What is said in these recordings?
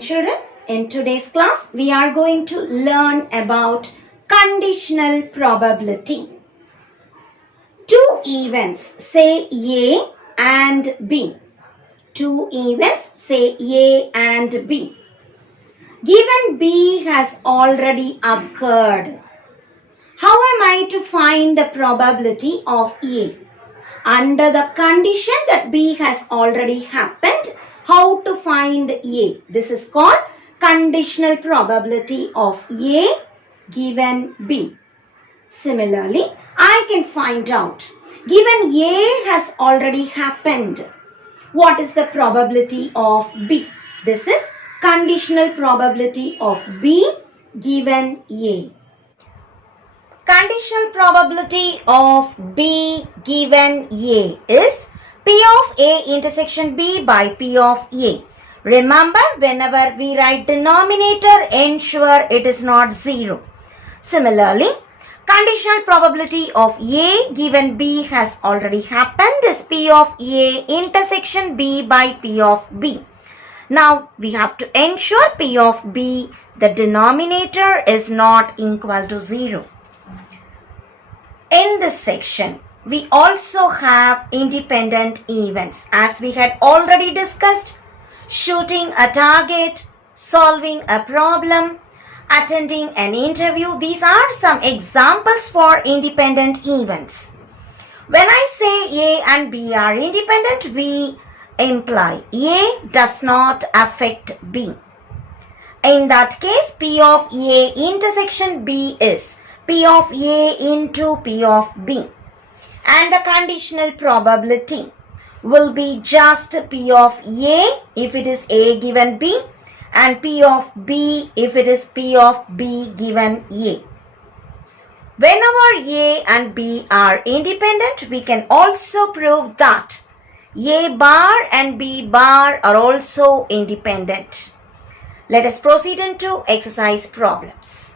children, in today's class we are going to learn about conditional probability. Two events, say A and B. Two events, say A and B. Given B has already occurred, how am I to find the probability of A? Under the condition that B has already happened, how to find A? This is called conditional probability of A given B. Similarly, I can find out, given A has already happened, what is the probability of B? This is conditional probability of B given A. Conditional probability of B given A is P of A intersection B by P of A. Remember, whenever we write denominator, ensure it is not 0. Similarly, conditional probability of A given B has already happened is P of A intersection B by P of B. Now, we have to ensure P of B, the denominator is not equal to 0. In this section, we also have independent events. As we had already discussed, shooting a target, solving a problem, attending an interview. These are some examples for independent events. When I say A and B are independent, we imply A does not affect B. In that case, P of A intersection B is P of A into P of B. And the conditional probability will be just P of A if it is A given B and P of B if it is P of B given A. Whenever A and B are independent, we can also prove that A bar and B bar are also independent. Let us proceed into exercise problems.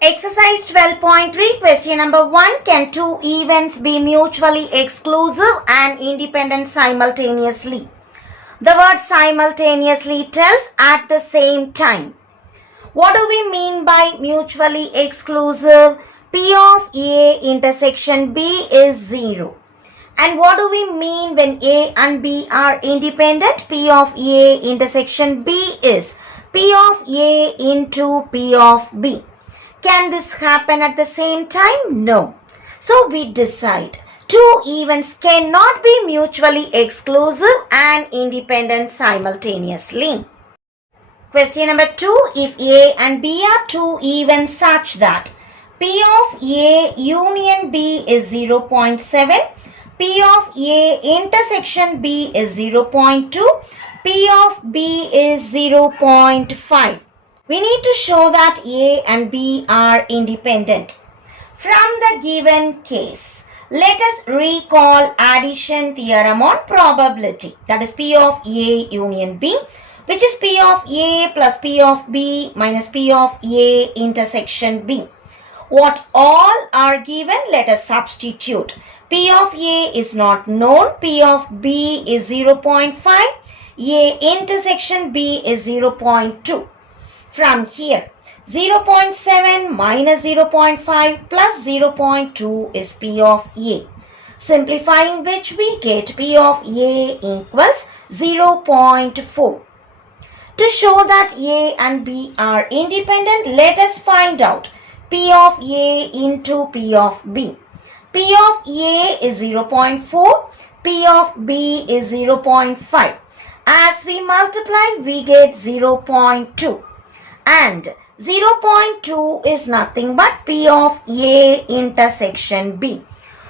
Exercise 12.3, question number 1. Can two events be mutually exclusive and independent simultaneously? The word simultaneously tells at the same time. What do we mean by mutually exclusive? P of A intersection B is 0. And what do we mean when A and B are independent? P of A intersection B is P of A into P of B. Can this happen at the same time? No. So we decide two events cannot be mutually exclusive and independent simultaneously. Question number 2. If A and B are two events such that P of A union B is 0.7, P of A intersection B is 0.2, P of B is 0.5. We need to show that A and B are independent. From the given case, let us recall addition theorem on probability. That is P of A union B, which is P of A plus P of B minus P of A intersection B. What all are given, let us substitute. P of A is not known. P of B is 0.5. A intersection B is 0.2. From here, 0.7 minus 0.5 plus 0.2 is P of A. Simplifying which we get P of A equals 0.4. To show that A and B are independent, let us find out P of A into P of B. P of A is 0.4, P of B is 0.5. As we multiply, we get 0.2. And 0.2 is nothing but P of A intersection B.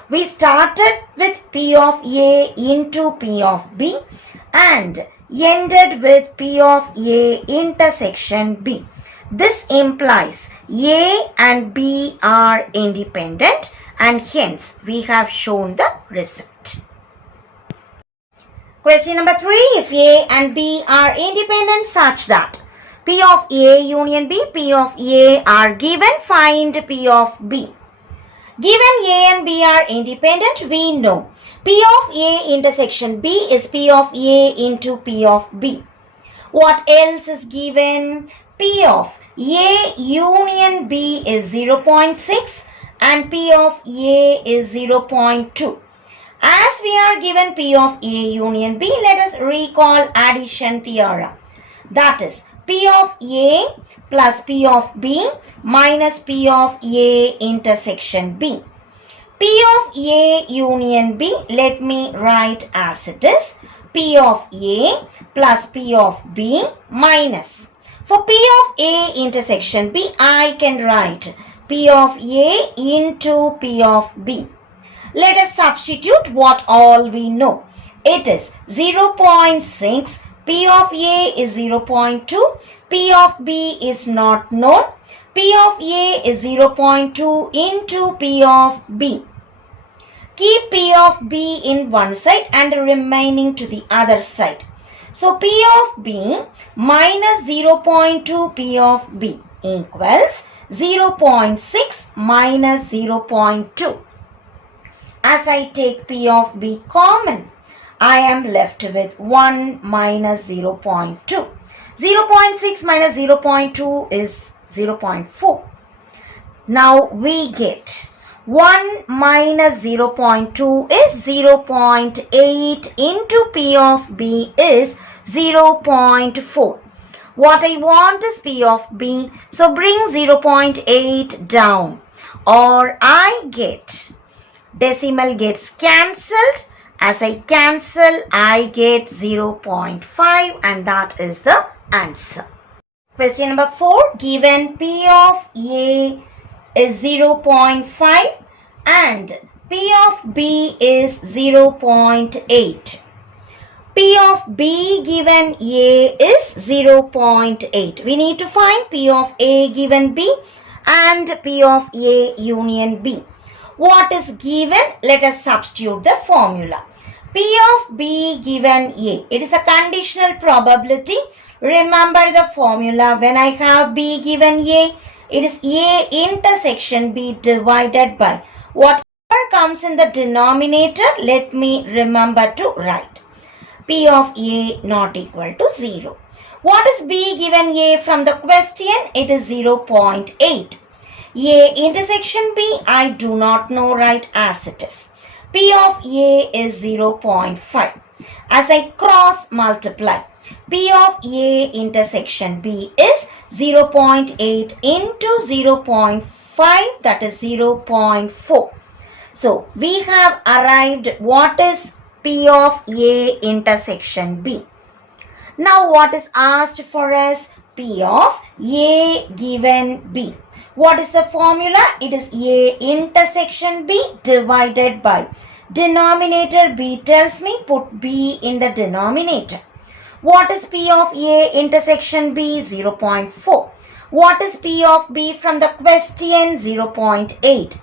We started with P of A into P of B and ended with P of A intersection B. This implies A and B are independent and hence we have shown the result. Question number 3. If A and B are independent such that P of A union B, P of A are given, find P of B. Given A and B are independent, we know P of A intersection B is P of A into P of B. What else is given? P of A union B is 0.6 and P of A is 0.2. As we are given P of A union B, let us recall addition theorem. That is P of A plus P of B minus P of A intersection B. P of A union B, let me write as it is. P of A plus P of B minus. For P of A intersection B, I can write P of A into P of B. Let us substitute what all we know. It is 0.6, P of A is 0.2, P of B is not known. P of A is 0.2 into P of B. Keep P of B in one side and the remaining to the other side. So P of B minus 0.2 P of B equals 0.6 minus 0.2. As I take P of B common, I am left with 1 minus 0.2. 0.6 minus 0.2 is 0.4. Now we get 1 minus 0.2 is 0.8 into P of B is 0.4. What I want is P of B, so bring 0.8 down, or I get decimal gets cancelled. As I cancel, I get 0.5 and that is the answer. Question number 4. Given P of A is 0.5 and P of B is 0.8. P of B given A is 0.8. We need to find P of A given B and P of A union B. What is given? Let us substitute the formula. P of B given A. It is a conditional probability. Remember the formula. When I have B given A, it is A intersection B divided by whatever comes in the denominator. Let me remember to write. P of A not equal to 0. What is B given A from the question? It is 0.8. A intersection B, I do not know, right as it is. P of A is 0.5. As I cross multiply, P of A intersection B is 0.8 into 0.5, that is 0.4. So we have arrived what is P of A intersection B. Now what is asked for us? P of A given B. What is the formula? It is A intersection B divided by denominator B tells me put B in the denominator. What is P of A intersection B? 0.4. What is P of B from the question? 0.8.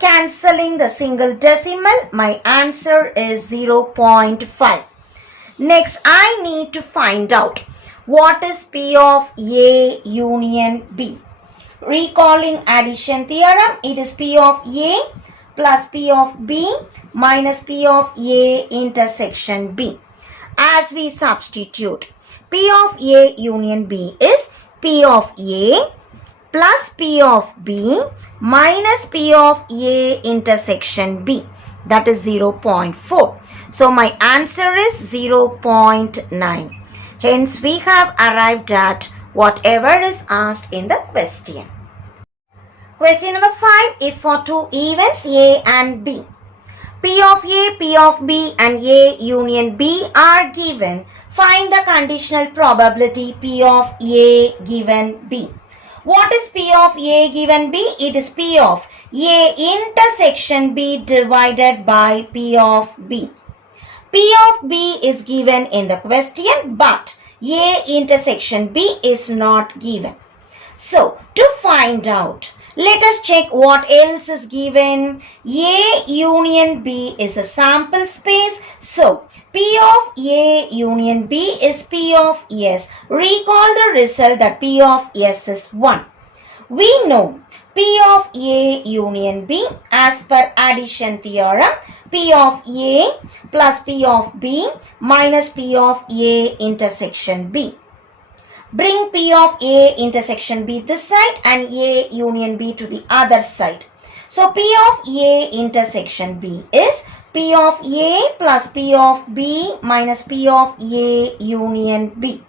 Cancelling the single decimal, my answer is 0.5. Next, I need to find out what is P of A union B. Recalling addition theorem, it is P of A plus P of B minus P of A intersection B. As we substitute, P of A union B is P of A plus P of B minus P of A intersection B. That is 0.4. So my answer is 0.9. Hence we have arrived at whatever is asked in the question. Question number 5. If for two events A and B, P of A, P of B and A union B are given, find the conditional probability P of A given B. What is P of A given B? It is P of A intersection B divided by P of B. P of B is given in the question, but A intersection B is not given. So, to find out, let us check what else is given. A union B is a sample space. So, P of A union B is P of S. Recall the result that P of S is 1. We know P of A union B as per addition theorem, P of A plus P of B minus P of A intersection B. Bring P of A intersection B this side and A union B to the other side. So P of A intersection B is P of A plus P of B minus P of A union B.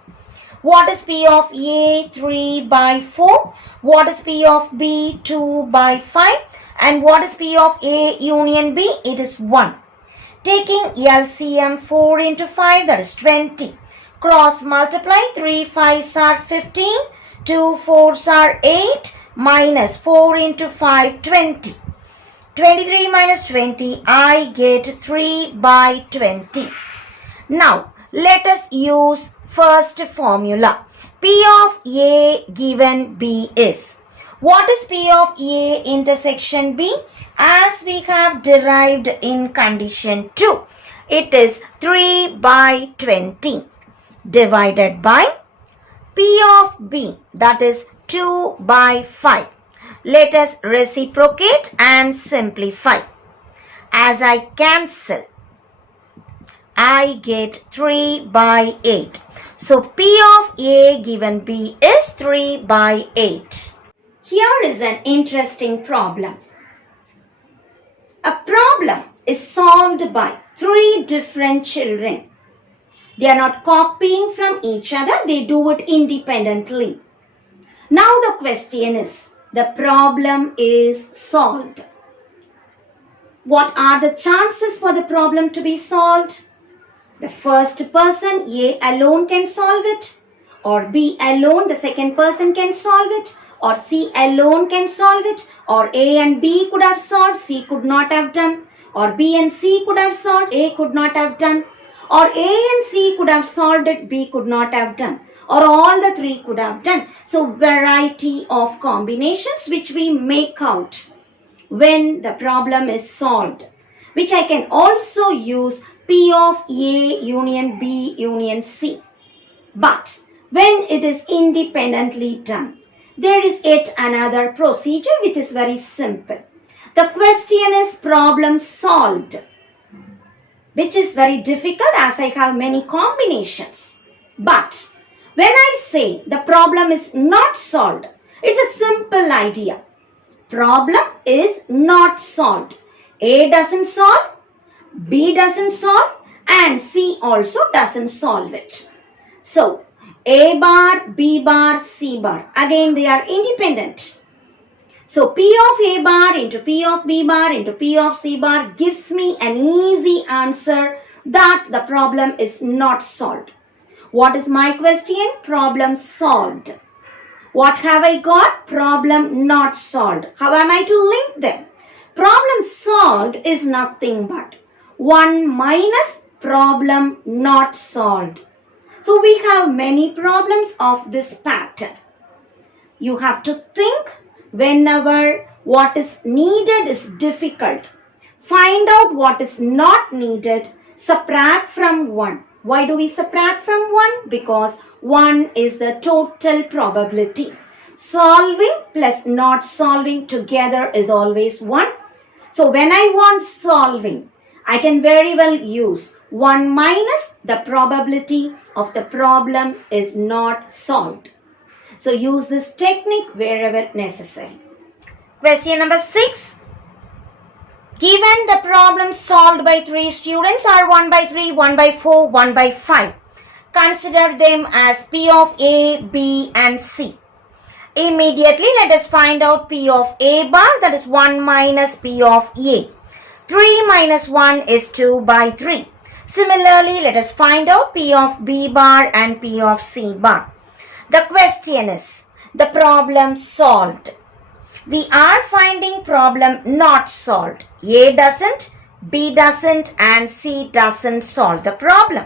What is P of A? 3 by 4. What is P of B? 2 by 5. And what is P of A union B? It is 1. Taking LCM 4 into 5, that is 20. Cross multiply, 3 5s are 15, 2 4s are 8, minus 4 into 5, 20. 23 minus 20, I get 3 by 20. Now, let us use first formula. P of A given B is. What is P of A intersection B? As we have derived in condition 2, it is 3 by 20 divided by P of B, that is 2 by 5. Let us reciprocate and simplify. As I cancel, I get 3 by 8. So P of A given B is 3 by 8. Here is an interesting problem. A problem is solved by 3 different children. They are not copying from each other, they do it independently. Now the question is, the problem is solved. What are the chances for the problem to be solved? The first person, A alone, can solve it, or B alone, the second person, can solve it, or C alone can solve it, or A and B could have solved, C could not have done, or B and C could have solved, A could not have done, or A and C could have solved it, B could not have done, or all the 3 could have done. So variety of combinations which we make out when the problem is solved, which I can also use P of A union B union C. But when it is independently done, there is yet another procedure which is very simple. The question is problem solved, which is very difficult as I have many combinations. But when I say the problem is not solved, it's a simple idea. Problem is not solved. A doesn't solve, B doesn't solve, and C also doesn't solve it. So, A bar, B bar, C bar. Again, they are independent. So, P of A bar into P of B bar into P of C bar gives me an easy answer that the problem is not solved. What is my question? Problem solved. What have I got? Problem not solved. How am I to link them? Problem solved is nothing but 1 minus problem not solved. So we have many problems of this pattern. You have to think whenever what is needed is difficult. Find out what is not needed. Subtract from 1. Why do we subtract from 1? Because 1 is the total probability. Solving plus not solving together is always 1. So when I want solving, I can very well use 1 minus the probability of the problem is not solved. So use this technique wherever necessary. Question number 6. Given the problems solved by 3 students are 1 by 3, 1 by 4, 1 by 5. Consider them as P of A, B and C. Immediately let us find out P of A bar, that is 1 minus P of A. 3 minus 1 is 2 by 3. Similarly, let us find out P of B bar and P of C bar. The question is, the problem solved. We are finding problem not solved. A doesn't, B doesn't and C doesn't solve the problem.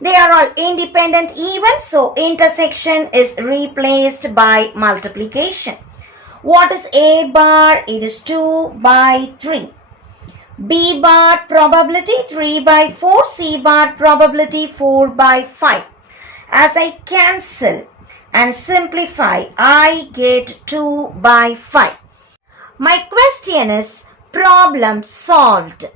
They are all independent events, so intersection is replaced by multiplication. What is A bar? It is 2 by 3. B bar probability 3 by 4, C bar probability 4 by 5. As I cancel and simplify, I get 2 by 5. My question is problem solved.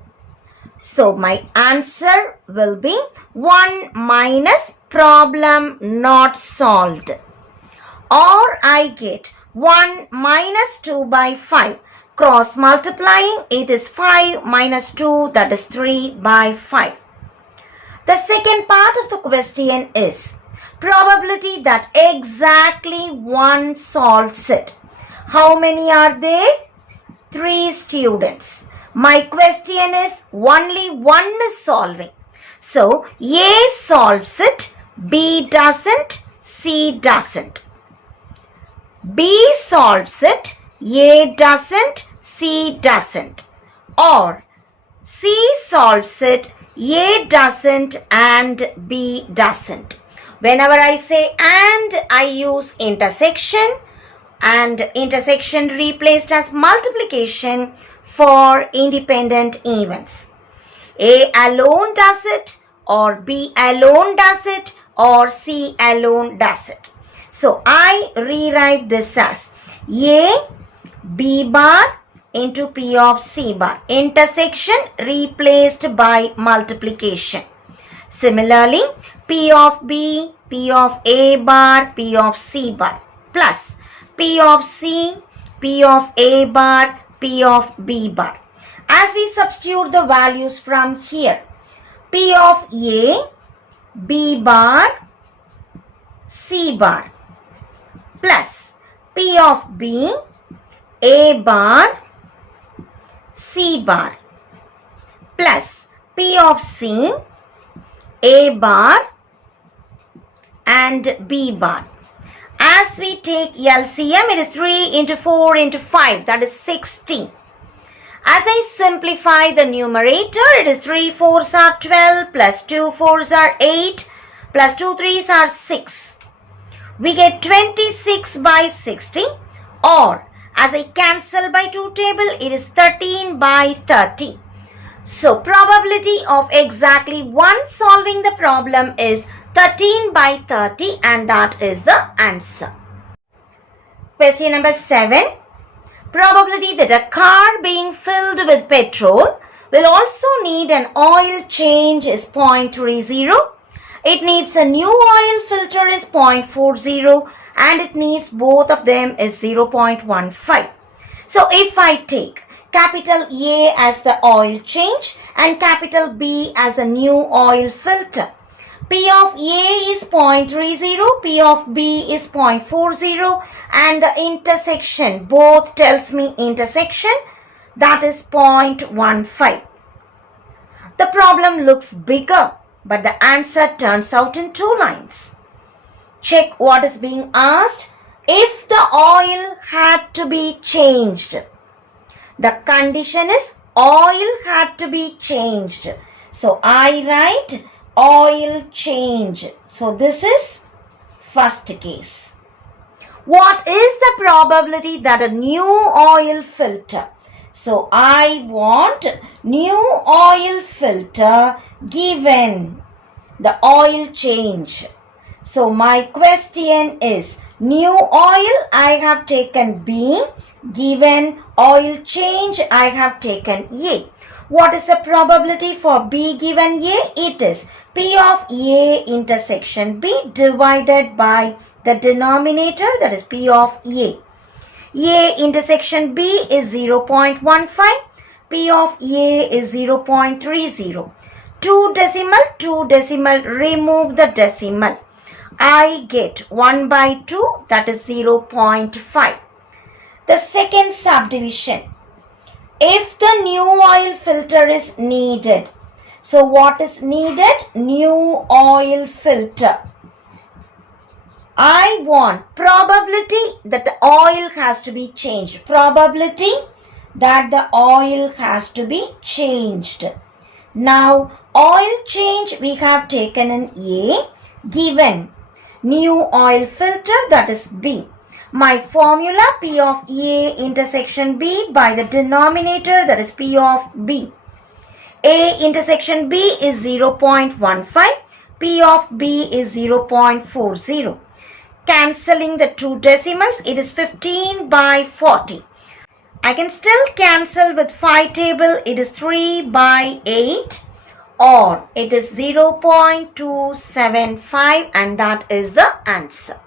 So my answer will be 1 minus problem not solved. or I get 1 minus 2 by 5. Cross multiplying, it is 5 minus 2, that is 3 by 5. The second part of the question is probability that exactly one solves it. How many are there? 3 students. My question is only one is solving. So A solves it, B doesn't, C doesn't. B solves it, A doesn't, C doesn't. Or C solves it, A doesn't and B doesn't. Whenever I say and, I use intersection, and intersection replaced as multiplication for independent events. A alone does it, or B alone does it, or C alone does it. So I rewrite this as A B bar into P of C bar. Intersection replaced by multiplication. Similarly, P of B, P of A bar, P of C bar plus P of C, P of A bar, P of B bar. As we substitute the values from here, P of A, B bar, C bar plus P of B, A bar, C bar plus P of C, A bar and B bar. As we take LCM, it is 3 into 4 into 5, that is 60. As I simplify the numerator, it is 3 4s are 12 plus 2 4s are 8 plus 2 3s are 6. We get 26 by 60, or as I cancel by 2 table, it is 13 by 30. So probability of exactly one solving the problem is 13 by 30, and that is the answer. Question number 7. Probability that a car being filled with petrol will also need an oil change is 0.30. It needs a new oil filter is 0.40, and it needs both of them is 0.15. So if I take capital A as the oil change and capital B as the new oil filter, P of A is 0.30, P of B is 0.40, and the intersection both tells me intersection, that is 0.15. The problem looks bigger, but the answer turns out in 2 lines. Check what is being asked. If the oil had to be changed, the condition is oil had to be changed. So I write oil change. So this is first case. What is the probability that a new oil filter? So I want new oil filter given the oil change. So my question is new oil, I have taken B, given oil change, I have taken A. What is the probability for B given A? It is P of A intersection B divided by the denominator, that is P of A. A intersection B is 0.15, P of A is 0.30. 2 decimal, remove the decimal. I get 1 by 2, that is 0.5. The second subdivision. If the new oil filter is needed, so what is needed? New oil filter. I want probability that the oil has to be changed. Probability that the oil has to be changed. Now, oil change we have taken in A, given new oil filter, that is B. My formula P of A intersection B by the denominator, that is P of B. A intersection B is 0.15, P of B is 0.40. Cancelling the 2 decimals, it is 15 by 40. I can still cancel with 5 table, it is 3 by 8, or it is 0.275, and that is the answer.